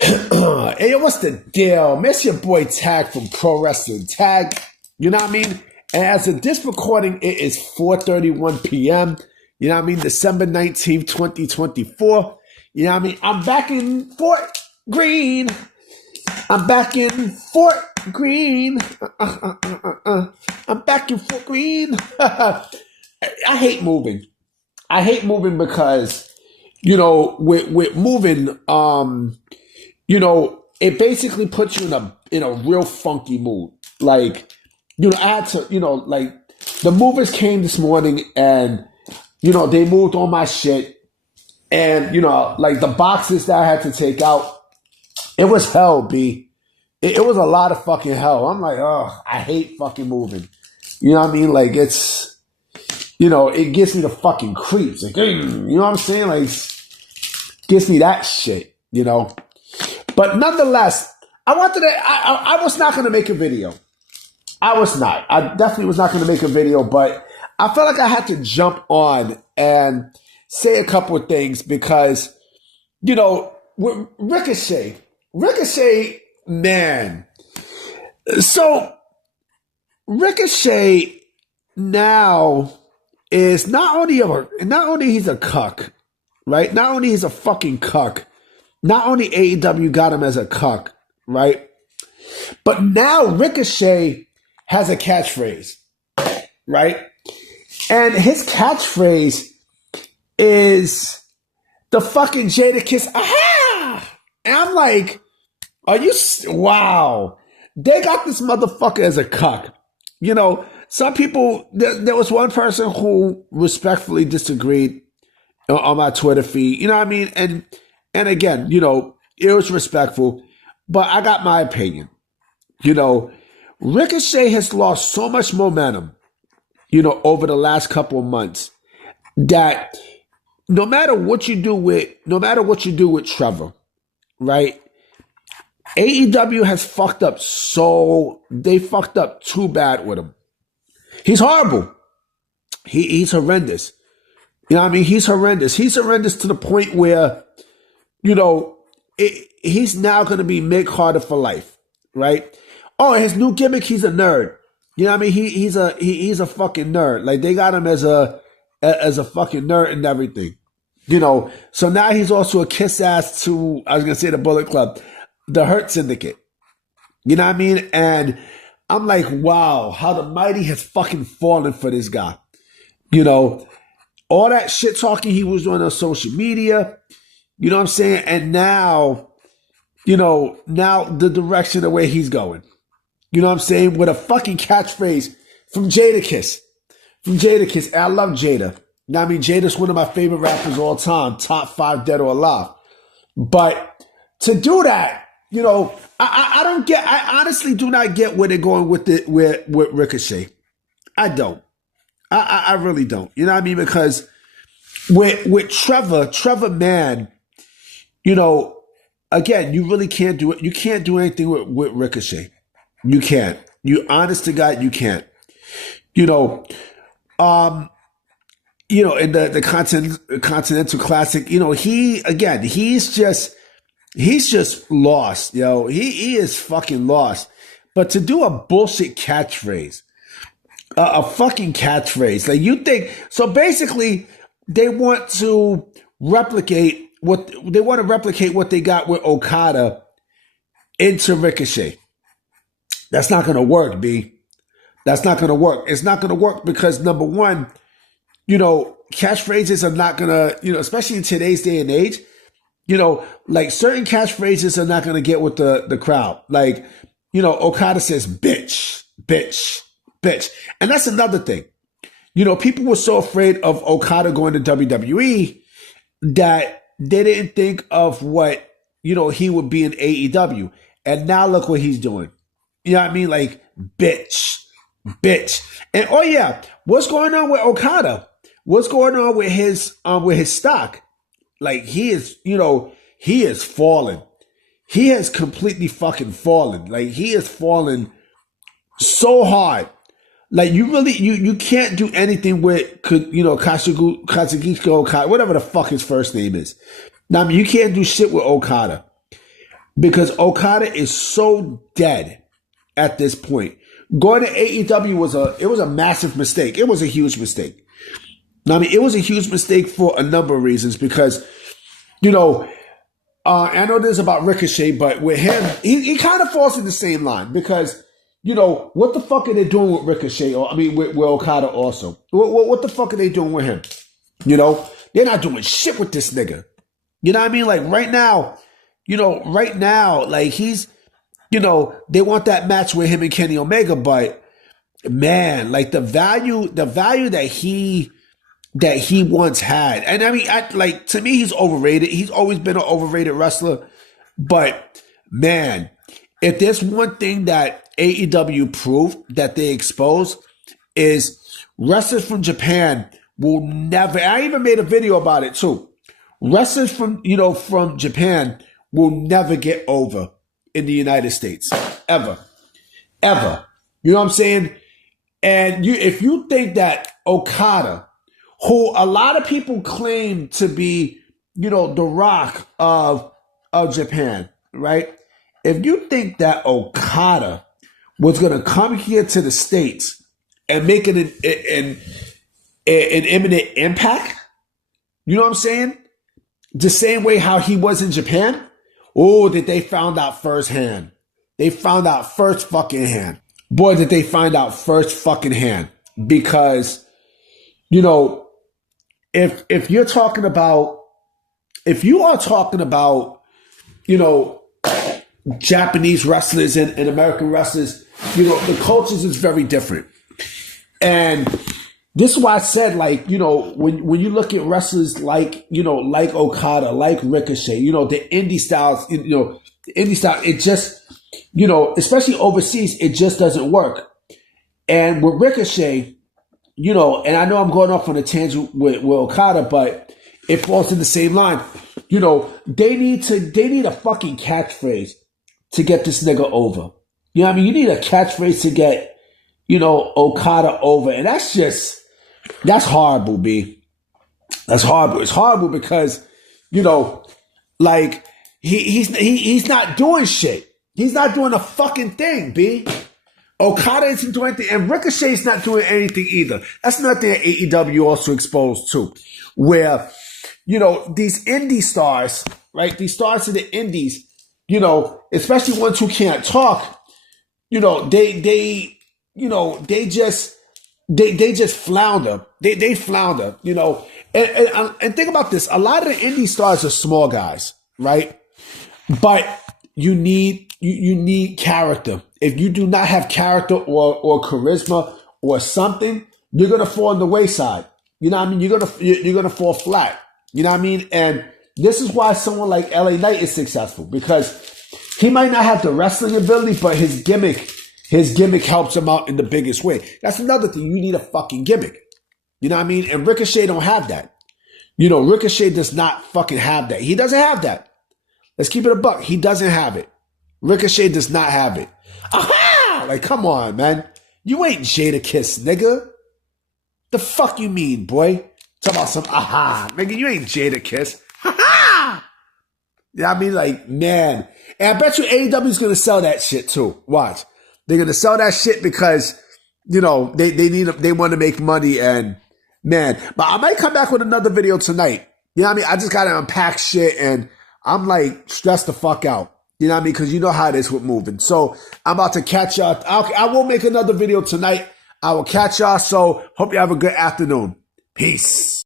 Hey, what's the deal? Miss your boy Tag from Pro Wrestling Tag. You know what I mean? And as of this recording, it is 4:31 p.m. You know what I mean? December 19th, 2024. You know what I mean? I'm back in Fort Greene. I'm back in Fort Greene. I'm back in Fort Greene. I hate moving. I hate moving because, with moving, it basically puts you in a real funky mood. Like, I had to, like the movers came this morning and, they moved all my shit. And, like the boxes that I had to take out, it was hell, B. It was a lot of fucking hell. I'm like, oh, I hate fucking moving. You know what I mean? Like it's, it gives me the fucking creeps. Like, you know what I'm saying? Like, gives me that shit, But nonetheless, I was not going to make a video. I was not. I definitely was not going to make a video, but I felt like I had to jump on and say a couple of things because, with Ricochet, man. So Ricochet now is not only he's a cuck, right? Not only he's a fucking cuck. Not only AEW got him as a cuck, right? But now Ricochet has a catchphrase, right? And his catchphrase is the fucking Jadakiss, Ahh! And I'm like, wow. They got this motherfucker as a cuck. Some people, there was one person who respectfully disagreed on my Twitter feed, you know what I mean? And again, it was respectful, but I got my opinion. Ricochet has lost so much momentum, over the last couple of months that no matter what you do with Trevor, right? AEW has fucked up they fucked up too bad with him. He's horrible. He's horrendous. You know what I mean? He's horrendous. He's horrendous to the point where, he's now going to be Mick Harder for life, right? Oh, his new gimmick, he's a nerd. You know what I mean? He's a fucking nerd. Like they got him as a fucking nerd and everything. So now he's also a kiss ass to, I was going to say the Bullet Club, the Hurt Syndicate. You know what I mean? And I'm like, wow, how the mighty has fucking fallen for this guy. All that shit talking he was doing on social media, you know what I'm saying? And now, now the direction of where he's going. You know what I'm saying? With a fucking catchphrase from Jadakiss. I love Jada. You know what I mean? Jada's one of my favorite rappers of all time. Top 5 dead or alive. But to do that, I honestly do not get where they're going with Ricochet. I don't. I really don't. You know what I mean? Because with Trevor, man, again, you really can't do it. You can't do anything with Ricochet. You can't. You honest to God, you can't. In the Continental Classic, he's just lost, He is fucking lost. But to do a bullshit catchphrase, a fucking catchphrase, like you think, so basically they want to replicate what they got with Okada into Ricochet. That's not going to work, B. That's not going to work. It's not going to work because number one, catchphrases are not going to, especially in today's day and age, like certain catchphrases are not going to get with the crowd. Like, Okada says, bitch, bitch, bitch. And that's another thing. People were so afraid of Okada going to WWE that they didn't think of what, he would be in AEW. And now look what he's doing. You know what I mean? Like, bitch. And oh yeah, what's going on with Okada? What's going on with his stock? Like he is fallen. He has completely fucking fallen. Like he has fallen so hard. Like you can't do anything with, Kazuchika Okada, whatever the fuck his first name is. Now, I mean, you can't do shit with Okada. because Okada is so dead at this point. Going to AEW was a massive mistake. It was a huge mistake. I mean, it was a huge mistake for a number of reasons because, I know this about Ricochet, but with him, he kind of falls in the same line because, what the fuck are they doing with Ricochet? With Okada also. What the fuck are they doing with him? They're not doing shit with this nigga. You know what I mean? Like right now, like he's, they want that match with him and Kenny Omega, but man, like the value that he once had. And I mean, to me, he's overrated. He's always been an overrated wrestler. But man, if there's one thing that AEW proved that they exposed is wrestlers from Japan will never, I even made a video about it too. Wrestlers from Japan will never get over in the United States. Ever. Ever. You know what I'm saying? And if you think that Okada, who a lot of people claim to be, the Rock of Japan, right? If you think that Okada was going to come here to the States and make an imminent impact, you know what I'm saying? The same way how he was in Japan, that they found out firsthand. They found out first fucking hand. Boy, did they find out first fucking hand. Because, if you are talking about, Japanese wrestlers and American wrestlers, the cultures is very different. And this is why I said, like, when you look at wrestlers like Okada, like Ricochet, the indie styles, it just, especially overseas, it just doesn't work. And with Ricochet, and I know I'm going off on a tangent with Okada, but it falls in the same line. They need a fucking catchphrase to get this nigga over. You know what I mean? You need a catchphrase to get, Okada over. And that's horrible, B. That's horrible. It's horrible because, like he's not doing shit. He's not doing a fucking thing, B. Okada isn't doing anything, and Ricochet's not doing anything either. That's another thing that AEW also exposed to, where, these indie stars, right? These stars in the indies, especially ones who can't talk, they just flounder. They flounder, and think about this. A lot of the indie stars are small guys, right? But you need character. If you do not have character or charisma or something, you're gonna fall on the wayside. You know what I mean? You're gonna fall flat. You know what I mean? And this is why someone like LA Knight is successful, because he might not have the wrestling ability, but his gimmick helps him out in the biggest way. That's another thing. You need a fucking gimmick. You know what I mean? And Ricochet don't have that. Ricochet does not fucking have that. He doesn't have that. Let's keep it a buck. He doesn't have it. Ricochet does not have it. Aha! Like, come on, man. You ain't Jadakiss, nigga. The fuck you mean, boy? Talk about some aha. Nigga, you ain't Jadakiss. Ha-ha! You know what I mean? Like, man. And I bet you AEW's gonna sell that shit too. Watch. They're gonna sell that shit because, they want to make money, and man. But I might come back with another video tonight. You know what I mean? I just gotta unpack shit, and I'm like stressed the fuck out. You know what I mean? Because you know how it is with moving. So I'm about to catch y'all. I will make another video tonight. I will catch y'all. So hope you have a good afternoon. Peace.